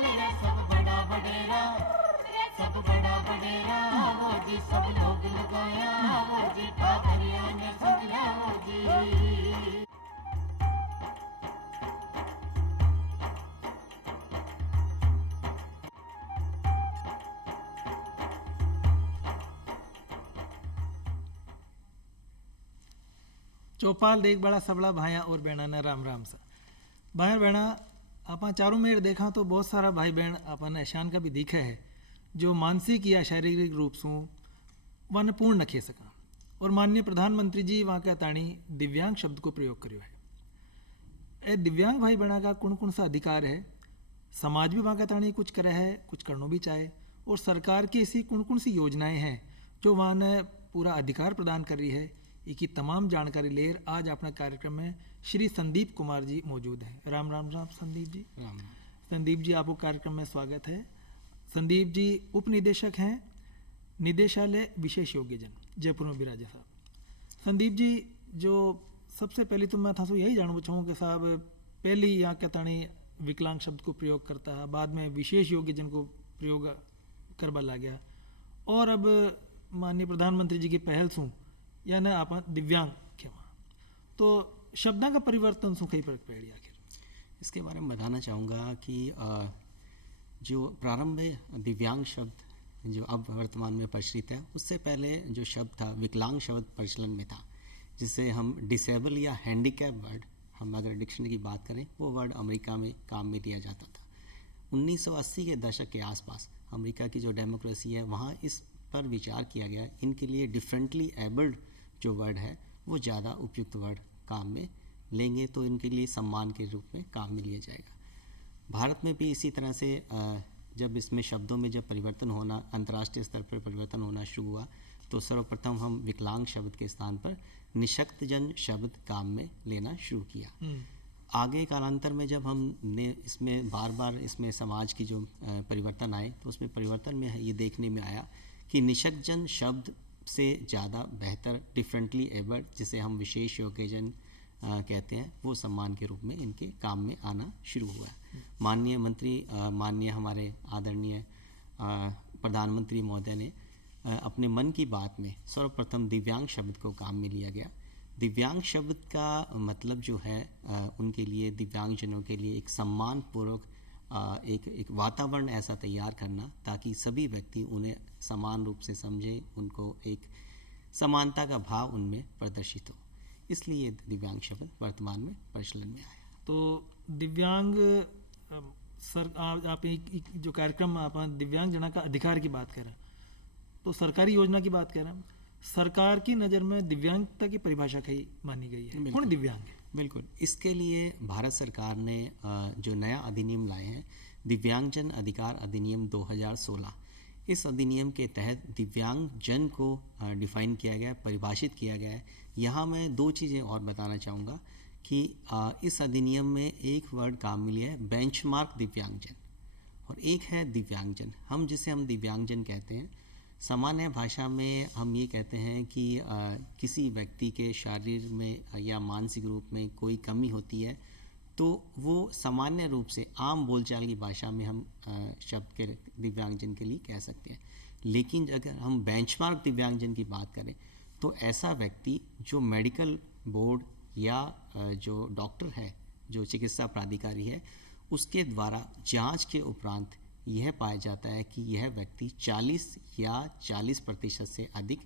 लाल रे सब बड़ा बडेरा, सब बड़ा बडेरा वो जी सब लोग लगाया वो जी ठाकरिया ने सदिया वो जी। चौपाल देख बड़ा सबला भाया और बहना ने राम राम सा भाई बहना आप चारों मेड़ देखा तो बहुत सारा भाई बहन अपन ऐशान का भी दिखे है जो मानसिक या शारीरिक रूप से वन पूर्ण न खे सका और माननीय प्रधानमंत्री जी वहाँ का ताणी दिव्यांग शब्द को प्रयोग करो है। ए दिव्यांग भाई बहना का कौन कौन सा अधिकार है, समाज भी वहाँ का ताणी कुछ करे है, कुछ करना भी चाहे, और सरकार की ऐसी कौन कौन सी योजनाएं हैं जो वहाँ ने पूरा अधिकार प्रदान कर रही है, इसकी तमाम जानकारी लेकर आज अपना कार्यक्रम में श्री संदीप कुमार जी मौजूद हैं। राम राम राम संदीप जी। राम। संदीप जी आपको कार्यक्रम में स्वागत है। संदीप जी उप निदेशक हैं निदेशालय विशेष योग्यजन जयपुर में बिराजे साहब। संदीप जी जो सबसे पहले तो मैं था सो यही जानना चाहूँ कि साहब पहले यहाँ के ताणी विकलांग शब्द को प्रयोग करता है, बाद में विशेष योग्यजन को प्रयोग करवा ला गया और अब माननीय प्रधानमंत्री जी की पहल सु या न आप दिव्यांग खेमा तो शब्दा का परिवर्तन सु कई फर्क पड़ी आखिर इसके बारे में बताना चाहूँगा कि जो प्रारंभ में दिव्यांग शब्द जो अब वर्तमान में प्रचलित है उससे पहले जो शब्द था विकलांग शब्द प्रचलन में था, जिसे हम डिसेबल या हैंडीकैप वर्ड हम अगर डिक्शनरी की बात करें वो वर्ड अमेरिका में काम में लिया जाता था। 1980 के दशक के आसपास अमेरिका की जो डेमोक्रेसी है वहाँ इस पर विचार किया गया है, इनके लिए डिफरेंटली एबल्ड जो वर्ड है वो ज़्यादा उपयुक्त वर्ड काम में लेंगे तो इनके लिए सम्मान के रूप में काम में लिया जाएगा। भारत में भी इसी तरह से जब इसमें शब्दों में जब परिवर्तन होना अंतर्राष्ट्रीय स्तर पर परिवर्तन होना शुरू हुआ तो सर्वप्रथम हम विकलांग शब्द के स्थान पर निशक्तजन शब्द काम में लेना शुरू किया। आगे कालांतर में जब हमने इसमें बार बार इसमें समाज की जो परिवर्तन आए तो उसमें परिवर्तन में ये देखने में आया कि निशक्तजन शब्द से ज़्यादा बेहतर डिफरेंटली एबल्ड जिसे हम विशेष योग्यजन कहते हैं वो सम्मान के रूप में इनके काम में आना शुरू हुआ है। माननीय मंत्री माननीय हमारे आदरणीय प्रधानमंत्री महोदय ने अपने मन की बात में सर्वप्रथम दिव्यांग शब्द को काम में लिया गया। दिव्यांग शब्द का मतलब जो है उनके लिए दिव्यांगजनों के लिए एक सम्मानपूर्वक एक वातावरण ऐसा तैयार करना ताकि सभी व्यक्ति उन्हें समान रूप से समझें, उनको एक समानता का भाव उनमें प्रदर्शित हो, इसलिए दिव्यांग शब्द वर्तमान में प्रचलन में आया। तो दिव्यांग सर आप एक जो कार्यक्रम आप दिव्यांग जना का अधिकार की बात करें तो सरकारी योजना की बात करें, सरकार की नज़र में दिव्यांगता की परिभाषा कहीं मानी गई है, कौन दिव्यांग है? बिल्कुल, इसके लिए भारत सरकार ने जो नया अधिनियम लाए हैं दिव्यांगजन अधिकार अधिनियम 2016, इस अधिनियम के तहत दिव्यांगजन को डिफाइन किया गया है, परिभाषित किया गया है। यहाँ मैं दो चीज़ें और बताना चाहूँगा कि इस अधिनियम में एक वर्ड काम में लिया है बेंचमार्क दिव्यांगजन और एक है दिव्यांगजन। हम जिसे हम दिव्यांगजन कहते हैं, सामान्य भाषा में हम ये कहते हैं कि किसी व्यक्ति के शरीर में या मानसिक रूप में कोई कमी होती है तो वो सामान्य रूप से आम बोलचाल की भाषा में हम शब्द के दिव्यांगजन के लिए कह सकते हैं। लेकिन अगर हम बेंचमार्क दिव्यांगजन की बात करें तो ऐसा व्यक्ति जो मेडिकल बोर्ड या जो डॉक्टर है, जो चिकित्सा प्राधिकारी है, उसके द्वारा जांच के उपरांत यह पाया जाता है कि यह व्यक्ति 40 या 40% से अधिक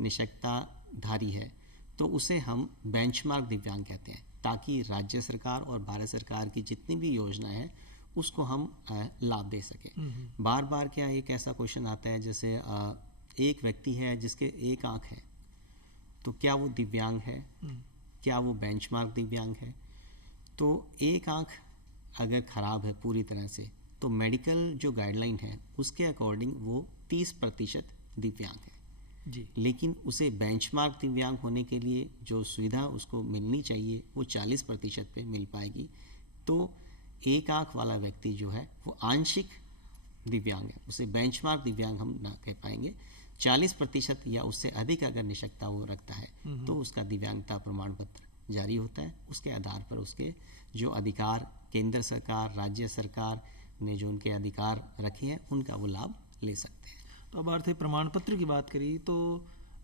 निशक्तताधारी है तो उसे हम बेंचमार्क दिव्यांग कहते हैं, ताकि राज्य सरकार और भारत सरकार की जितनी भी योजनाएं हैं उसको हम लाभ दे सकें। बार बार क्या एक ऐसा क्वेश्चन आता है जैसे एक व्यक्ति है जिसके एक आंख है तो क्या वो दिव्यांग है, क्या वो बेंचमार्क दिव्यांग है? तो एक आंख अगर ख़राब है पूरी तरह से तो मेडिकल जो गाइडलाइन है उसके अकॉर्डिंग वो 30% दिव्यांग है जी। लेकिन उसे बेंचमार्क दिव्यांग होने के लिए जो सुविधा उसको मिलनी चाहिए वो 40% पे मिल पाएगी। तो एक आंख वाला व्यक्ति जो है वो आंशिक दिव्यांग है, उसे बेंचमार्क दिव्यांग हम ना कह पाएंगे। 40% या उससे अधिक अगर निशक्तता वो रखता है तो उसका दिव्यांगता प्रमाण पत्र जारी होता है। उसके आधार पर उसके जो अधिकार केंद्र सरकार, राज्य सरकार, ने जो उनके अधिकार रखे हैं उनका वो लाभ ले सकते हैं। तो अब अर्थ प्रमाण पत्र की बात करी तो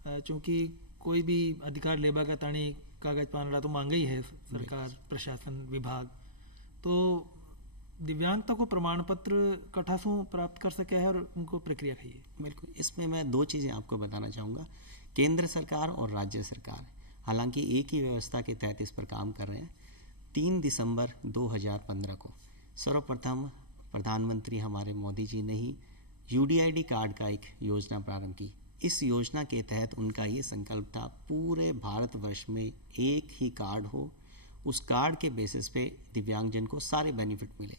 चूँकि कोई भी अधिकार लेबा का ताणी कागज पानड़ा तो मांगा ही है सरकार प्रशासन विभाग, तो दिव्यांगता को प्रमाण पत्र कठासों प्राप्त कर सके है और उनको प्रक्रिया कही है। बिल्कुल, इसमें मैं दो चीज़ें आपको बताना चाहूँगा। केंद्र सरकार और राज्य सरकार हालांकि एक ही व्यवस्था के तहत इस पर काम कर रहे हैं। 3 दिसंबर 2015 को सर्वप्रथम प्रधानमंत्री हमारे मोदी जी ने ही यूडीआईडी कार्ड का एक योजना प्रारंभ की। इस योजना के तहत उनका ये संकल्प था पूरे भारतवर्ष में एक ही कार्ड हो, उस कार्ड के बेसिस पे दिव्यांगजन को सारे बेनिफिट मिले।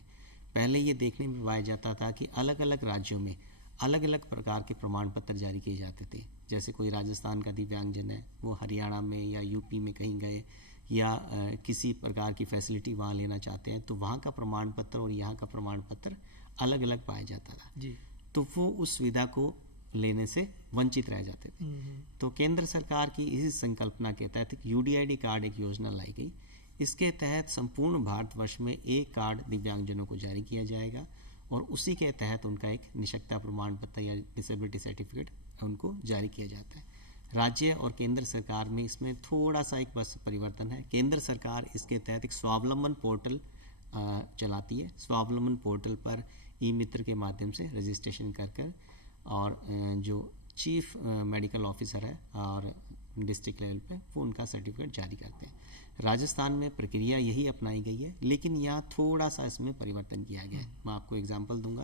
पहले ये देखने में पाया जाता था कि अलग अलग राज्यों में अलग अलग प्रकार के प्रमाण पत्र जारी किए जाते थे। जैसे कोई राजस्थान का दिव्यांगजन है, वो हरियाणा में या यूपी में कहीं गए या किसी प्रकार की फैसिलिटी वहाँ लेना चाहते हैं, तो वहाँ का प्रमाण पत्र और यहाँ का प्रमाण पत्र अलग अलग पाया जाता था जी। तो वो उस सुविधा को लेने से वंचित रह जाते थे। तो केंद्र सरकार की इसी संकल्पना के तहत यूडीआईडी कार्ड एक योजना लाई गई। इसके तहत संपूर्ण भारतवर्ष में एक कार्ड दिव्यांगजनों को जारी किया जाएगा और उसी के तहत उनका एक निशक्तता प्रमाण पत्र या डिसेबिलिटी सर्टिफिकेट उनको जारी किया जाता है। राज्य और केंद्र सरकार में इसमें थोड़ा सा एक बस परिवर्तन है। केंद्र सरकार इसके तहत एक स्वावलंबन पोर्टल चलाती है। स्वावलंबन पोर्टल पर ई मित्र के माध्यम से रजिस्ट्रेशन कर और जो चीफ मेडिकल ऑफिसर है और डिस्ट्रिक्ट लेवल पे वो उनका सर्टिफिकेट जारी करते हैं। राजस्थान में प्रक्रिया यही अपनाई गई है, लेकिन यहाँ थोड़ा सा इसमें परिवर्तन किया गया है। मैं आपको एग्जांपल दूंगा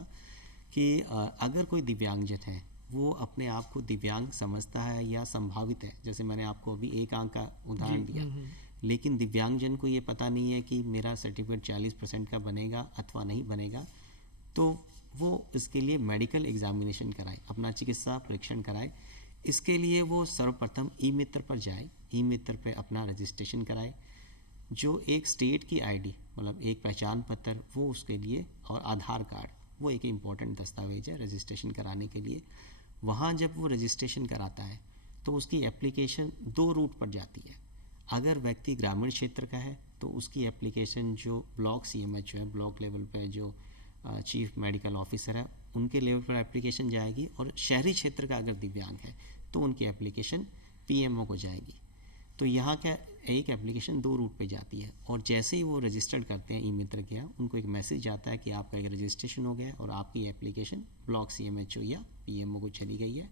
कि अगर कोई दिव्यांगजन है वो अपने आप को दिव्यांग समझता है या संभावित है, जैसे मैंने आपको अभी एक आंक का उदाहरण दिया, लेकिन दिव्यांगजन को ये पता नहीं है कि मेरा सर्टिफिकेट 40% का बनेगा अथवा नहीं बनेगा, तो वो इसके लिए मेडिकल एग्जामिनेशन कराए, अपना चिकित्सा परीक्षण कराए। इसके लिए वो सर्वप्रथम ई मित्र पर जाए, ई मित्र पे अपना रजिस्ट्रेशन कराए। जो एक स्टेट की आईडी मतलब एक पहचान पत्र वो उसके लिए, और आधार कार्ड वो एक इम्पॉर्टेंट दस्तावेज है रजिस्ट्रेशन कराने के लिए। वहाँ जब वो रजिस्ट्रेशन कराता है तो उसकी एप्लीकेशन 2 रूट पर जाती है। अगर व्यक्ति ग्रामीण क्षेत्र का है तो उसकी एप्लीकेशन जो ब्लॉक सीएमएचओ है, ब्लॉक लेवल पे जो चीफ मेडिकल ऑफिसर है, उनके लेवल पर एप्लीकेशन जाएगी, और शहरी क्षेत्र का अगर दिव्यांग है तो उनकी एप्लीकेशन पीएमओ को जाएगी। तो यहाँ क्या एक एप्लीकेशन 2 रूट पे जाती है, और जैसे ही वो रजिस्टर्ड करते हैं ई मित्र के यहाँ, उनको एक मैसेज आता है कि आपका एक रजिस्ट्रेशन हो गया है और आपकी एप्लीकेशन ब्लॉक सीएमएचओ या पीएमओ को चली गई है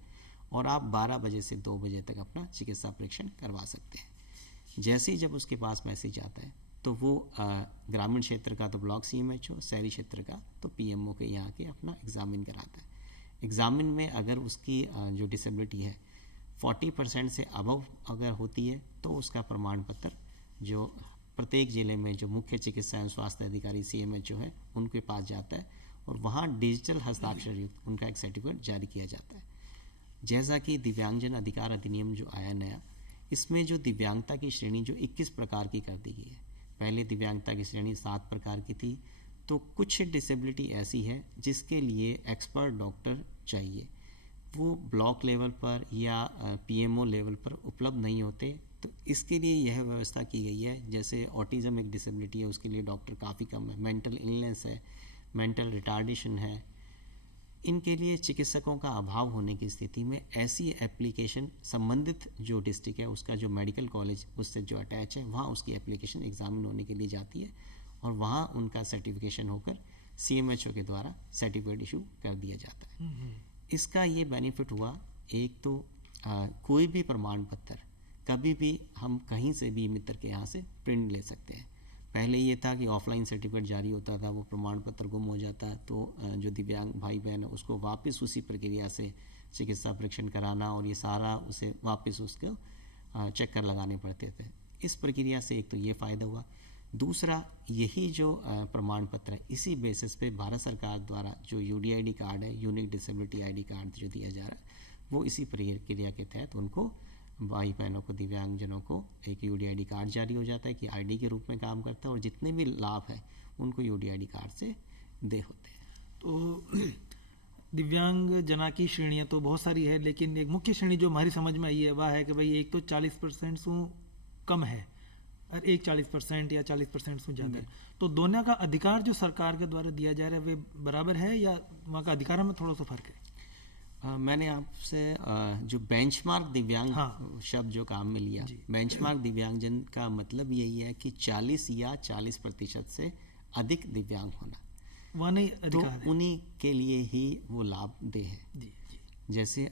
और आप 12 बजे से 2 बजे तक अपना चिकित्सा परीक्षण करवा सकते हैं। जैसे ही जब उसके पास मैसेज आता है तो वो ग्रामीण क्षेत्र का तो ब्लॉक सीएमएचओ, शहरी क्षेत्र का तो पीएमओ के यहाँ के अपना एग्ज़ामिन कराता है। एग्ज़ामिन में अगर उसकी जो डिसेबिलिटी है 40% से अबव अगर होती है तो उसका प्रमाण पत्र जो प्रत्येक ज़िले में जो मुख्य चिकित्सा एवं स्वास्थ्य अधिकारी सीएमएचओ है उनके पास जाता है और वहाँ डिजिटल हस्ताक्षर युक्त उनका एक सर्टिफिकेट जारी किया जाता है। जैसा कि दिव्यांगजन अधिकार अधिनियम जो आया नया, इसमें जो दिव्यांगता की श्रेणी जो 21 प्रकार की कर दी गई है। पहले दिव्यांगता की श्रेणी 7 प्रकार की थी, तो कुछ डिसेबिलिटी ऐसी है जिसके लिए एक्सपर्ट डॉक्टर चाहिए, वो ब्लॉक लेवल पर या पीएमओ लेवल पर उपलब्ध नहीं होते। तो इसके लिए यह व्यवस्था की गई है। जैसे ऑटिज़म एक डिसेबिलिटी है, उसके लिए डॉक्टर काफ़ी कम है, मेंटल इलनेस है, मेंटल रिटार्डेशन है, इनके लिए चिकित्सकों का अभाव होने की स्थिति में ऐसी एप्लीकेशन संबंधित जो डिस्ट्रिक्ट है उसका जो मेडिकल कॉलेज उससे जो अटैच है वहाँ उसकी एप्लीकेशन एग्जामिन होने के लिए जाती है और वहाँ उनका सर्टिफिकेशन होकर सीएमएचओ के द्वारा सर्टिफिकेट इशू कर दिया जाता है। इसका ये बेनिफिट हुआ, एक तो कोई भी प्रमाण पत्र कभी भी हम कहीं से भी मित्र के यहाँ से प्रिंट ले सकते हैं। पहले ये था कि ऑफलाइन सर्टिफिकेट जारी होता था, वो प्रमाण पत्र गुम हो जाता तो जो दिव्यांग भाई बहन है उसको वापस उसी प्रक्रिया से चिकित्सा परीक्षण कराना और ये सारा उसे वापस उसको चक्कर लगाने पड़ते थे। इस प्रक्रिया से एक तो ये फ़ायदा हुआ। दूसरा, यही जो प्रमाण पत्र है इसी बेसिस पे भारत सरकार द्वारा जो यूडीआईडी कार्ड है, यूनिक डिसेबिलिटी आईडी कार्ड जो दिया जा रहा है, वो इसी प्रक्रिया के तहत उनको भाई बहनों को दिव्यांगजनों को एक यूडीआईडी कार्ड जारी हो जाता है कि आईडी के रूप में काम करता है और जितने भी लाभ है उनको यूडीआईडी कार्ड से दे होते हैं। तो दिव्यांग जना की श्रेणियाँ तो बहुत सारी है, लेकिन एक मुख्य श्रेणी जो हमारी समझ में आई है वह है कि भाई एक तो 40% से कम है और एक 40% या 40% से ज़्यादा, तो दोनों का अधिकार जो सरकार के द्वारा दिया जा रहा है वे बराबर है या वहाँ का अधिकार में थोड़ा सा फर्क है? मैंने आपसे जो बेंचमार्क दिव्यांग हाँ। शब्द जो काम में लिया, बेंचमार्क दिव्यांगजन का मतलब यही है कि 40 या 40% से अधिक दिव्यांग होना, वहाँ नहीं तो अधिकार है। उन्हीं के लिए ही वो लाभ दे है। जी जी। जैसे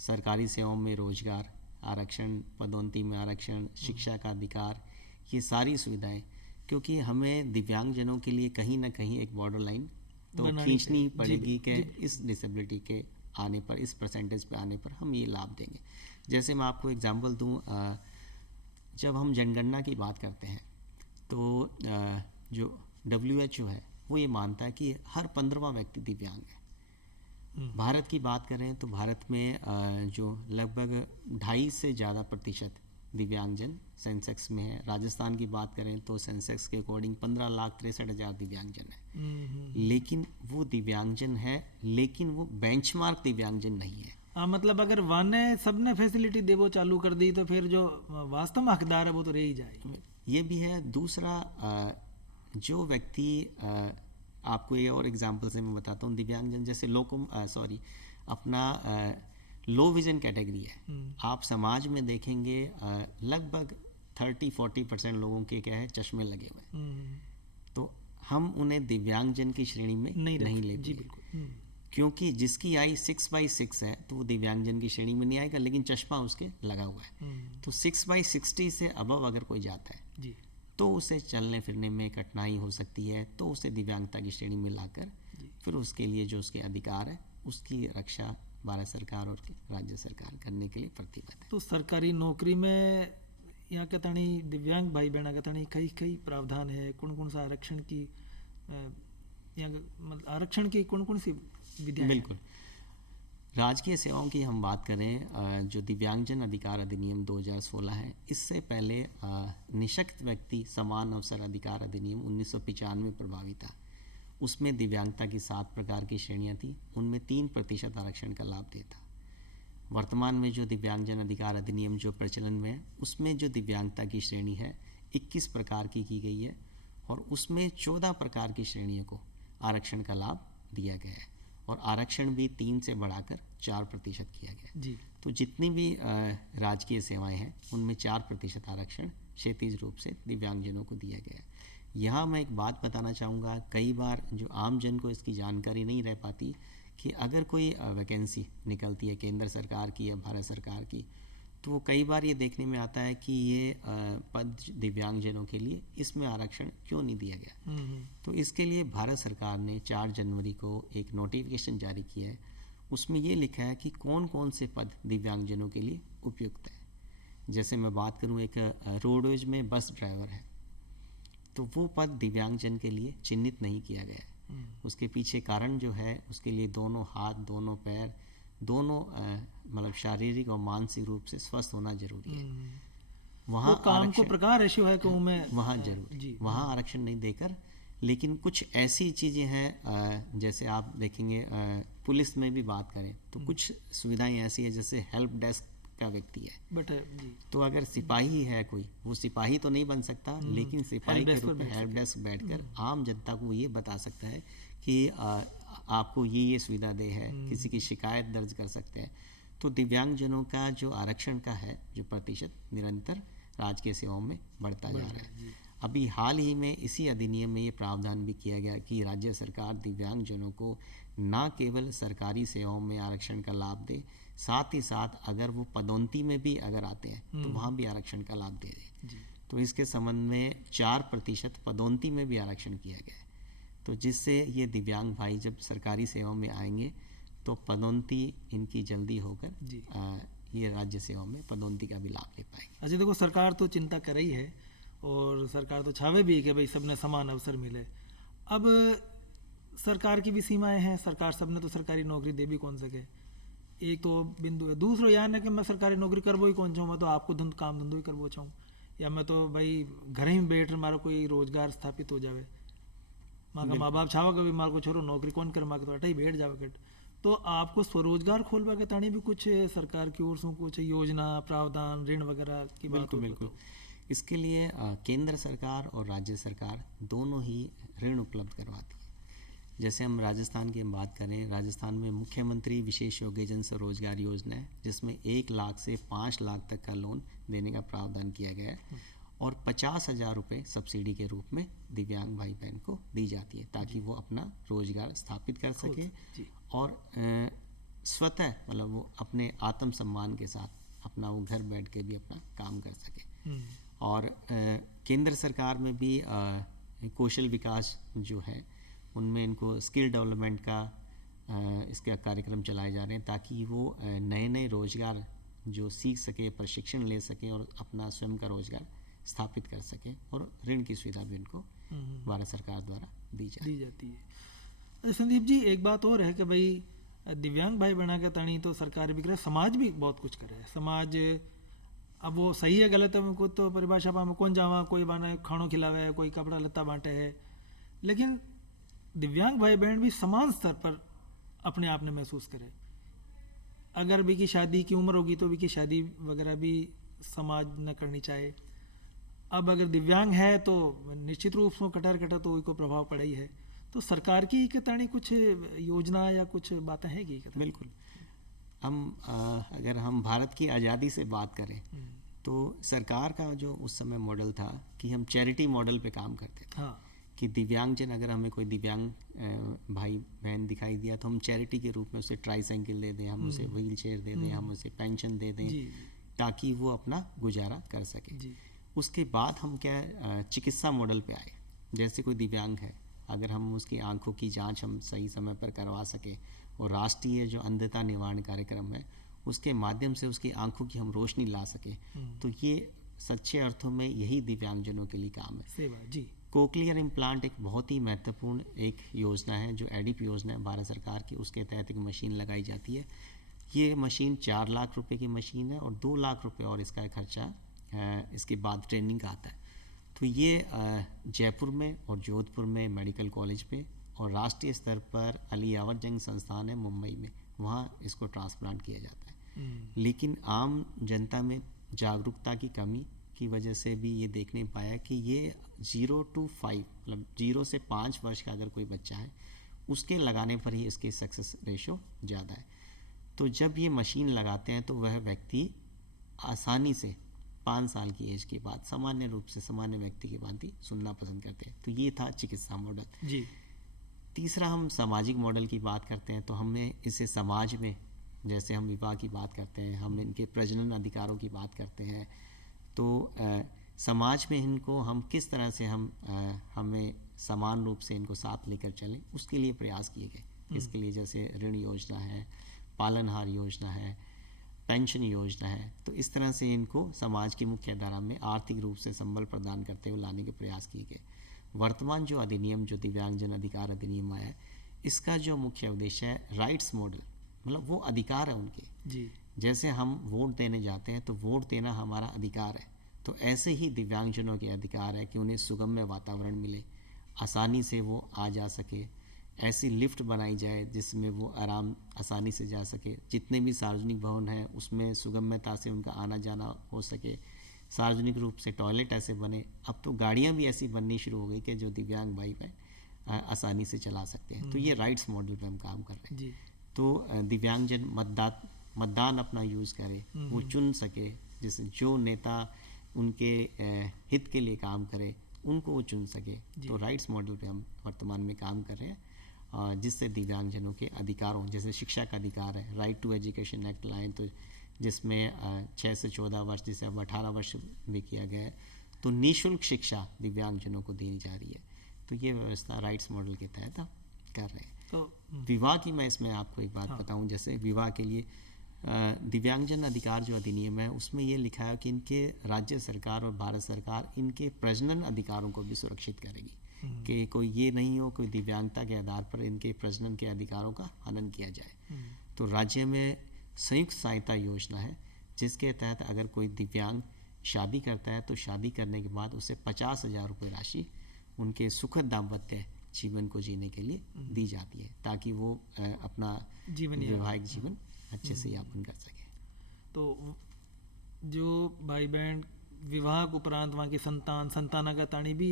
सरकारी सेवाओं में रोजगार आरक्षण, पदोन्नति में आरक्षण, शिक्षा का अधिकार, ये सारी सुविधाएं, क्योंकि हमें दिव्यांगजनों के लिए कहीं ना कहीं एक बॉर्डर लाइन तो बनानी खींचनी चाहिए। पड़ेगी कि जी, इस डिसेबिलिटी के आने पर, इस परसेंटेज पे आने पर हम ये लाभ देंगे। जैसे मैं आपको एग्जांपल दूं, जब हम जनगणना की बात करते हैं तो जो WHO है वो ये मानता है कि हर 15वां व्यक्ति दिव्यांग है। भारत की बात करें तो भारत में जो लगभग 2.5 से ज़्यादा प्रतिशत दिव्यांगजन सेंसेक्स में है। राजस्थान की बात करें तो सेंसेक्स के अकॉर्डिंग 15,63,000 दिव्यांगजन है। लेकिन वो दिव्यांगजन है, लेकिन वो बेंचमार्क दिव्यांगजन नहीं है। हाँ, मतलब अगर वाने सबने फैसिलिटी देवो चालू कर दी तो फिर जो वास्तव में हकदार है वो तो रह ही जाएगी। ये भी है। दूसरा, जो व्यक्ति आपको ये और एग्जांपल से मैं बताता हूँ, दिव्यांगजन जैसे अपना लो विजन कैटेगरी है। आप समाज में देखेंगे लगभग 30-40% लोगों के क्या है, चश्मे लगे हुए हैं। तो हम उन्हें दिव्यांगजन की श्रेणी में नहीं लेते। जी बिल्कुल। क्योंकि जिसकी आई 6/6 है तो वो दिव्यांगजन की श्रेणी में नहीं आएगा, लेकिन चश्मा उसके लगा हुआ है। तो 6/60 से अबव अगर कोई जाता है जी। तो उसे चलने फिरने में कठिनाई हो सकती है, तो उसे दिव्यांगता की श्रेणी में लाकर फिर उसके लिए जो उसके अधिकार है उसकी रक्षा भारत सरकार और राज्य सरकार करने के लिए प्रतिबद्ध है। तो सरकारी नौकरी में यहाँ के तणी दिव्यांग भाई बहना के तणी कई कई प्रावधान है, कौन कौन सा आरक्षण की यहाँ मतलब आरक्षण की कौन कौन सी विधियाँ? बिल्कुल। राजकीय सेवाओं की हम बात करें, जो दिव्यांगजन अधिकार अधिनियम 2016 है, इससे पहले निशक्त व्यक्ति समान अवसर अधिकार अधिनियम 1995 प्रभावी था। उसमें दिव्यांगता की 7 प्रकार की श्रेणियां थी, उनमें 3% आरक्षण का लाभ देता। वर्तमान में जो दिव्यांगजन अधिकार अधिनियम जो प्रचलन में है, उसमें जो दिव्यांगता की श्रेणी है 21 प्रकार की गई है और उसमें 14 प्रकार की श्रेणियों को आरक्षण का लाभ दिया गया है और आरक्षण भी 3 से बढ़ाकर 4% किया गया जी। तो जितनी भी राजकीय सेवाएं हैं उनमें 4% आरक्षण क्षैतिज रूप से दिव्यांगजनों को दिया गया है। यहाँ मैं एक बात बताना चाहूँगा, कई बार जो आम जन को इसकी जानकारी नहीं रह पाती कि अगर कोई वैकेंसी निकलती है केंद्र सरकार की या भारत सरकार की, तो वो कई बार ये देखने में आता है कि ये पद दिव्यांगजनों के लिए, इसमें आरक्षण क्यों नहीं दिया गया। तो इसके लिए भारत सरकार ने 4 जनवरी को एक नोटिफिकेशन जारी किया है। उसमें ये लिखा है कि कौन कौन से पद दिव्यांगजनों के लिए उपयुक्त है। जैसे मैं बात करूँ, एक रोडवेज में बस ड्राइवर है, तो वो पद दिव्यांगजन के लिए चिन्हित नहीं किया गया है। उसके पीछे कारण जो है, उसके लिए दोनों हाथ, दोनों पैर, दोनों मतलब शारीरिक और मानसिक रूप से स्वस्थ होना जरूरी है। वहाँ काम को प्रकार ऐसे है कि मैं वहाँ जरूर वहाँ आरक्षण नहीं देकर, लेकिन कुछ ऐसी चीज़ें हैं जैसे आप देखेंगे पुलिस में भी बात करें तो कुछ सुविधाएं ऐसी है, जैसे हेल्प डेस्क का व्यक्ति है, बट जी। तो अगर सिपाही है कोई, वो सिपाही तो नहीं बन सकता, लेकिन सिपाही के रूप में हेल्प डेस्क बैठकर आम जनता को ये बता सकता है कि आपको ये सुविधा दे है, किसी की शिकायत दर्ज कर सकते हैं। तो दिव्यांगजनों का जो आरक्षण का है जो प्रतिशत निरंतर राजकीय सेवाओं में बढ़ता जा रहा है। अभी हाल ही में इसी अधिनियम में ये प्रावधान भी किया गया कि राज्य सरकार दिव्यांगजनों को न केवल सरकारी सेवाओं में आरक्षण का लाभ दे, साथ ही साथ अगर वो पदोन्नति में भी अगर आते हैं तो वहाँ भी आरक्षण का लाभ दे दे। तो इसके संबंध में 4% पदोन्नति में भी आरक्षण किया गया है, तो जिससे ये दिव्यांग भाई जब सरकारी सेवाओं में आएंगे तो पदोन्नति इनकी जल्दी होकर ये राज्य सेवाओं में पदोन्नति का भी लाभ ले पाएंगे। अच्छा, देखो सरकार तो चिंता कर रही है और सरकार तो चाहे भी कि भाई सबने समान अवसर मिले। अब सरकार की भी सीमाएं हैं, सरकार सबने तो सरकारी नौकरी दे भी कौन सके, एक तो बिंदु है। दूसरा यार है कि मैं सरकारी नौकरी करबो ही कौन चाहूँ, मैं तो आपको काम धंधो ही करबो चाहूँ, या मैं तो भाई घर ही में बैठ मारा कोई रोजगार स्थापित हो जावे। माँ बाप छावा कभी मार को छोरो नौकरी कौन कर, माँ के तो अटा ही बैठ जावे कट। तो आपको स्वरोजगार खोलवा के तानी भी कुछ सरकार की ओर से कुछ योजना, प्रावधान, ऋण वगैरह की बात? बिल्कुल। इसके लिए केंद्र सरकार और राज्य सरकार दोनों ही ऋण उपलब्ध करवाती है। जैसे हम राजस्थान की हम बात करें, राजस्थान में मुख्यमंत्री विशेष योग्यजन स्वरोजगार योजना है, जिसमें 1 लाख से 5 लाख तक का लोन देने का प्रावधान किया गया है और 50,000 रुपये सब्सिडी के रूप में दिव्यांग भाई बहन को दी जाती है, ताकि वो अपना रोजगार स्थापित कर सके और स्वतः मतलब वो अपने आत्मसम्मान के साथ अपना वो घर बैठ के भी अपना काम कर सके। और केंद्र सरकार में भी कौशल विकास जो है उनमें इनको स्किल डेवलपमेंट का इसके कार्यक्रम चलाए जा रहे हैं, ताकि वो नए नए रोजगार जो सीख सके, प्रशिक्षण ले सकें और अपना स्वयं का रोजगार स्थापित कर सकें, और ऋण की सुविधा भी उनको भारत सरकार द्वारा दी जाती है। संदीप जी, एक बात और है कि भाई दिव्यांग भाई बहना के तणी तो सरकार भी करे, समाज भी बहुत कुछ करे। समाज अब वो सही है गलत है उनको तो परिभाषा पा में कौन जावा, कोई बाना खाणो खिलावे, कोई कपड़ा लत्ता बांटे है, लेकिन दिव्यांग भाई बहन भी समान स्तर पर अपने आप ने महसूस करे। अगर भी की शादी की उम्र होगी तो भी की शादी वगैरह भी समाज न करनी चाहिए। अब अगर दिव्यांग है तो निश्चित रूप से कटर कटर तो उसको प्रभाव पड़ा ही है। तो सरकार की कतानी कुछ योजना या कुछ बातें हैं कि बिल्कुल। हम अगर हम भारत की आज़ादी से बात करें तो सरकार का जो उस समय मॉडल था कि हम चैरिटी मॉडल पे काम करते थे। हाँ। कि दिव्यांगजन, अगर हमें कोई दिव्यांग भाई बहन दिखाई दिया तो हम चैरिटी के रूप में उसे ट्राईसाइकिल दे दें, हम उसे व्हील चेयर दे दें, हम उसे पेंशन दे दें, ताकि वो अपना गुजारा कर सके। उसके बाद हम क्या चिकित्सा मॉडल पे आए। जैसे कोई दिव्यांग है, अगर हम उसकी आंखों की जांच हम सही समय पर करवा सके और राष्ट्रीय जो अंधता निवारण कार्यक्रम है उसके माध्यम से उसकी आंखों की हम रोशनी ला सके, तो ये सच्चे अर्थों में यही दिव्यांगजनों के लिए काम है। सेवा जी। कोक्लियर इम्प्लांट एक बहुत ही महत्वपूर्ण एक योजना है जो एडिप योजना है भारत सरकार की, उसके तहत एक मशीन लगाई जाती है। ये मशीन 4 लाख रुपए की मशीन है और 2 लाख रुपए और इसका खर्चा इसके बाद ट्रेनिंग का आता है। तो ये जयपुर में और जोधपुर में मेडिकल कॉलेज पे और राष्ट्रीय स्तर पर अली यावर जंग संस्थान है मुंबई में, वहाँ इसको ट्रांसप्लांट किया जाता है। लेकिन आम जनता में जागरूकता की कमी की वजह से भी ये देखने पाया कि ये 0 to 5 मतलब 0 से 5 वर्ष का अगर कोई बच्चा है उसके लगाने पर ही इसके सक्सेस रेशो ज़्यादा है। तो जब ये मशीन लगाते हैं तो वह व्यक्ति आसानी से 5 साल की एज के बाद सामान्य रूप से सामान्य व्यक्ति की भांति सुनना पसंद करते हैं। तो ये था चिकित्सा मॉडल जी। तीसरा, हम सामाजिक मॉडल की बात करते हैं तो हमने इसे समाज में, जैसे हम विवाह की बात करते हैं, हम इनके प्रजनन अधिकारों की बात करते हैं, तो समाज में इनको हम किस तरह से हमें समान रूप से इनको साथ लेकर चलें, उसके लिए प्रयास किए गए। इसके लिए जैसे ऋण योजना है, पालनहार योजना है, पेंशन योजना है। तो इस तरह से इनको समाज की मुख्य धारा में आर्थिक रूप से संबल प्रदान करते हुए लाने के प्रयास किए गए। वर्तमान जो अधिनियम, जो दिव्यांगजन अधिकार अधिनियम आया है, इसका जो मुख्य उद्देश्य है राइट्स मॉडल, मतलब वो अधिकार है उनके जी। जैसे हम वोट देने जाते हैं तो वोट देना हमारा अधिकार है, तो ऐसे ही दिव्यांगजनों के अधिकार है कि उन्हें सुगम्य वातावरण मिले, आसानी से वो आ जा सके, ऐसी लिफ्ट बनाई जाए जिसमें वो आसानी से जा सके, जितने भी सार्वजनिक भवन हैं उसमें सुगम्यता से उनका आना जाना हो सके, सार्वजनिक रूप से टॉयलेट ऐसे बने। अब तो गाड़ियाँ भी ऐसी बननी शुरू हो गई कि जो दिव्यांग भाई बहन आसानी से चला सकते हैं। तो ये राइट्स मॉडल पे हम काम कर रहे हैं जी। तो दिव्यांगजन मतदान अपना यूज़ करे, वो चुन सके, जैसे जो नेता उनके हित के लिए काम करे उनको वो चुन सके। तो राइट्स मॉडल पे हम वर्तमान में काम कर रहे हैं, जिससे दिव्यांगजनों के अधिकारों, जैसे शिक्षा का अधिकार है, राइट टू एजुकेशन एक्ट लाएँ, तो जिसमें 6 से 14 वर्ष, जिसे अब 18 वर्ष भी किया गया है, तो निःशुल्क शिक्षा दिव्यांगजनों को दी जा रही है। तो ये व्यवस्था राइट्स मॉडल के तहत हम कर रहे हैं। तो विवाह की मैं इसमें आपको एक बात बताऊं, जैसे विवाह के लिए दिव्यांगजन अधिकार जो अधिनियम है उसमें ये लिखा है कि इनके राज्य सरकार और भारत सरकार इनके प्रजनन अधिकारों को भी सुरक्षित करेगी, कि कोई ये नहीं हो कोई दिव्यांगता के आधार पर इनके प्रजनन के अधिकारों का हनन किया जाए। तो राज्य में संयुक्त सहायता योजना है जिसके तहत अगर कोई दिव्यांग शादी करता है तो शादी करने के बाद उसे 50,000 रुपये राशि उनके सुखद दाम्पत्य जीवन को जीने के लिए दी जाती है, ताकि वो अपना वैवाहिक जीवन अच्छे से यापन कर सके। तो जो भाई बहन विवाह उपरांत वहाँ की संतान का ताणी भी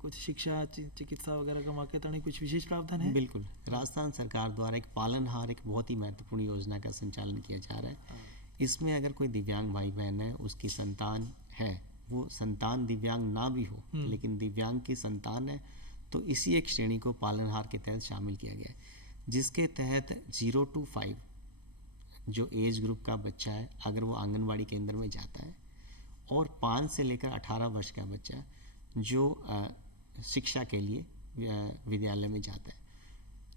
कुछ शिक्षा चिकित्सा वगैरह का वहाँ के ताणी कुछ विशेष प्रावधान है? बिल्कुल, राजस्थान सरकार द्वारा एक पालनहार एक बहुत ही महत्वपूर्ण योजना का संचालन किया जा रहा है। इसमें अगर कोई दिव्यांग भाई बहन है, उसकी संतान है, वो संतान दिव्यांग ना भी हो लेकिन दिव्यांग की संतान है, तो इसी एक श्रेणी को पालनहार के तहत शामिल किया गया है, जिसके तहत 0 to 5 जो एज ग्रुप का बच्चा है, अगर वो आंगनवाड़ी केंद्र में जाता है, और 5 से लेकर 18 वर्ष का बच्चा जो शिक्षा के लिए विद्यालय में जाता है,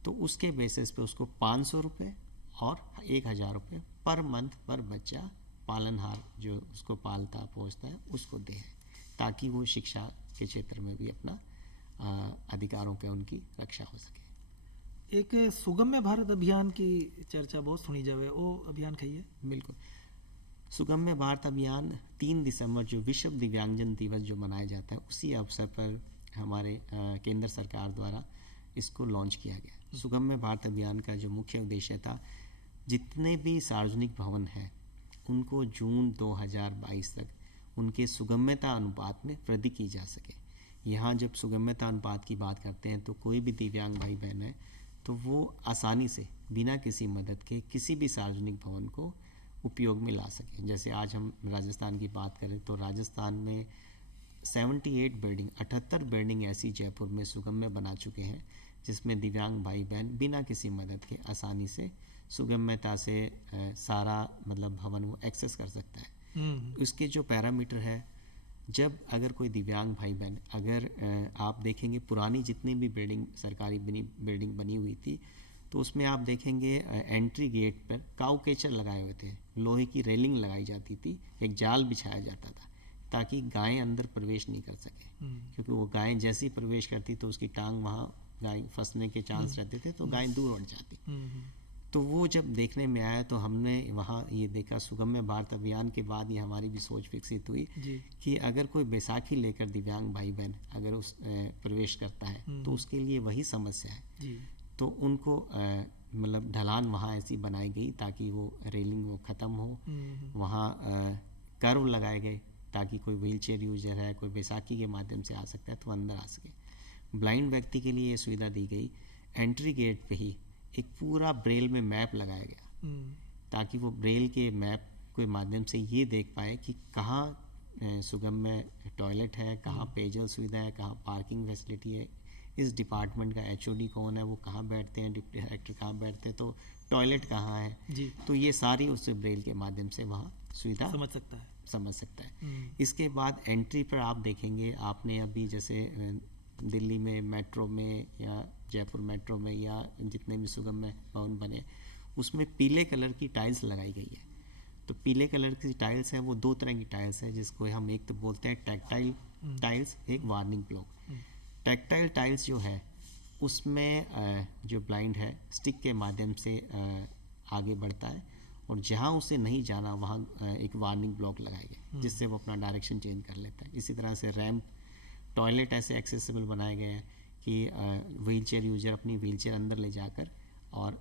तो उसके बेसिस पे उसको 500 रुपये और 1000 रुपये पर मंथ पर बच्चा पालनहार जो उसको पालता पोसता है उसको दे, ताकि वो शिक्षा के क्षेत्र में भी अपना अधिकारों के उनकी रक्षा हो सके। एक सुगम्य भारत अभियान की चर्चा बहुत सुनी जावे, वो अभियान कहिए। बिल्कुल, सुगम्य भारत अभियान 3 दिसंबर जो विश्व दिव्यांगजन दिवस जो मनाया जाता है, उसी अवसर पर हमारे केंद्र सरकार द्वारा इसको लॉन्च किया गया। सुगम्य भारत अभियान का जो मुख्य उद्देश्य था, जितने भी सार्वजनिक भवन हैं उनको जून 2022 तक उनके सुगम्यता अनुपात में वृद्धि की जा सके। यहाँ जब सुगम्यता अनुपात की बात करते हैं तो कोई भी दिव्यांग भाई बहन है तो वो आसानी से बिना किसी मदद के किसी भी सार्वजनिक भवन को उपयोग में ला सके। जैसे आज हम राजस्थान की बात करें तो राजस्थान में 78 बिल्डिंग ऐसी जयपुर में सुगम्य बना चुके हैं, जिसमें दिव्यांग भाई बहन बिना किसी मदद के आसानी से सुगम्यता से सारा मतलब भवन वो एक्सेस कर सकता है। उसके जो पैरामीटर है, जब अगर कोई दिव्यांग भाई बहन, अगर आप देखेंगे पुरानी जितनी भी सरकारी बिल्डिंग बनी हुई थी, तो उसमें आप देखेंगे एंट्री गेट पर काऊ केचर लगाए हुए थे, लोहे की रेलिंग लगाई जाती थी, एक जाल बिछाया जाता था ताकि गायें अंदर प्रवेश नहीं कर सके, क्योंकि वो गायें जैसे ही प्रवेश करती तो उसकी टांग वहाँ गाय फंसने के चांस रहते थे, तो गायें दूर उड़ जाती। तो वो जब देखने में आया तो हमने वहाँ ये देखा, सुगम्य भारत अभियान के बाद ये हमारी भी सोच विकसित हुई कि अगर कोई बैसाखी लेकर दिव्यांग भाई बहन अगर उस प्रवेश करता है तो उसके लिए वही समस्या है, तो उनको मतलब ढलान वहाँ ऐसी बनाई गई ताकि वो रेलिंग वो ख़त्म हो, वहाँ कर्व लगाए गए ताकि कोई व्हीलचेयर यूजर है, कोई बैसाखी के माध्यम से आ सकता है तो अंदर आ सके। ब्लाइंड व्यक्ति के लिए ये सुविधा दी गई, एंट्री गेट पे ही एक पूरा ब्रेल में मैप लगाया गया ताकि वो ब्रेल के मैप के माध्यम से ये देख पाए कि कहाँ सुगम्य टॉयलेट है, कहाँ पेयजल सुविधा है, कहाँ पार्किंग फैसिलिटी है, इस डिपार्टमेंट का HOD कौन है, वो कहाँ बैठते हैं, डिप्टी डायरेक्टर कहाँ बैठते हैं, तो टॉयलेट कहाँ है, तो ये सारी उस ब्रेल के माध्यम से वहाँ सुविधा समझ सकता है। इसके बाद एंट्री पर आप देखेंगे, आपने अभी जैसे दिल्ली में मेट्रो में या जयपुर मेट्रो में या जितने भी सुगम्य भवन बने, उसमें पीले कलर की टाइल्स लगाई गई है। तो पीले कलर की टाइल्स हैं वो 2 तरह की टाइल्स हैं, जिसको हम एक तो बोलते हैं टैक्टाइल टाइल्स, एक वार्निंग ब्लॉक। टैक्टाइल टाइल्स जो है उसमें जो ब्लाइंड है स्टिक के माध्यम से आगे बढ़ता है, और जहाँ उसे नहीं जाना वहाँ एक वार्निंग ब्लॉक लगाया गया जिससे वो अपना डायरेक्शन चेंज कर लेता है। इसी तरह से रैंप, टॉयलेट ऐसे एक्सेसिबल बनाए गए हैं कि व्हीलचेयर यूजर अपनी व्हीलचेयर अंदर ले जाकर और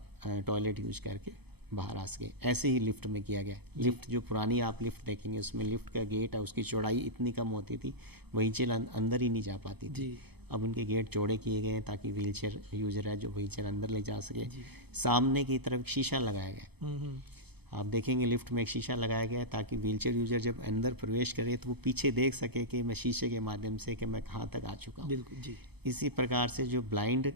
टॉयलेट यूज करके बाहर आ सके। ऐसे ही लिफ्ट में किया गया। लिफ्ट जो पुरानी आप लिफ्ट देखेंगे उसमें लिफ्ट का गेट है, उसकी चौड़ाई इतनी कम होती थी, व्हीलचेयर अंदर ही नहीं जा पाती थी। अब उनके गेट चौड़े किए गए हैं ताकि व्हीलचेयर यूजर है जो व्हीलचेयर अंदर ले जा सके। सामने की तरफ शीशा लगाया गया, आप देखेंगे लिफ्ट में एक शीशा लगाया गया है ताकि व्हीलचेयर यूजर जब अंदर प्रवेश करे तो वो पीछे देख सके कि मैं शीशे के माध्यम से कि मैं कहाँ तक आ चुका हूँ। इसी प्रकार से जो ब्लाइंड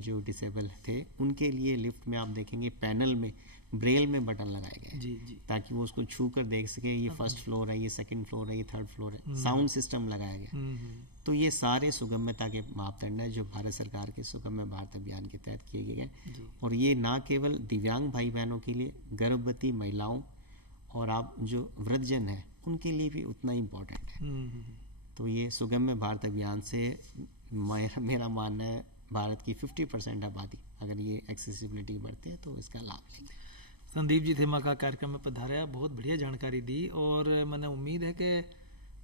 जो डिसेबल थे उनके लिए लिफ्ट में आप देखेंगे पैनल में ब्रेल में बटन लगाए गए ताकि वो उसको छू कर देख सके ये फर्स्ट फ्लोर है, ये सेकंड फ्लोर है, ये थर्ड फ्लोर है। साउंड सिस्टम लगाया गया। तो ये सारे सुगम्यता के मापदंड है जो भारत सरकार के सुगम्य भारत अभियान के तहत किए गए हैं, और ये ना केवल दिव्यांग भाई बहनों के लिए, गर्भवती महिलाओं और आप जो वृद्धजन है उनके लिए भी उतना ही इम्पोर्टेंट है। तो ये सुगम्य भारत अभियान से मेरा मानना है भारत की 50% आबादी अगर ये एक्सेसिबिलिटी बढ़ते हैं तो इसका लाभ लेंगे। संदीप जी थेमा का कार्यक्रम में पधारा, बहुत बढ़िया जानकारी दी, और मैंने उम्मीद है कि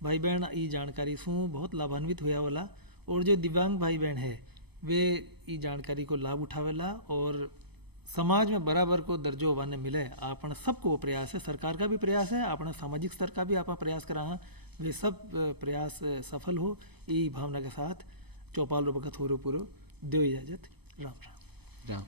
भाई बहन ये जानकारी से बहुत लाभान्वित हुआ वाला, और जो दिव्यांग भाई बहन है वे ये जानकारी को लाभ उठावेला और समाज में बराबर को दर्जो वाने मिले आपण सबको प्रयास है, सरकार का भी प्रयास है, अपना सामाजिक स्तर का भी आप प्रयास करा वे सब प्रयास सफल हो, ये भावना के साथ चौपाल भगत हो पूरो दो इजाजत। राम राम। राम।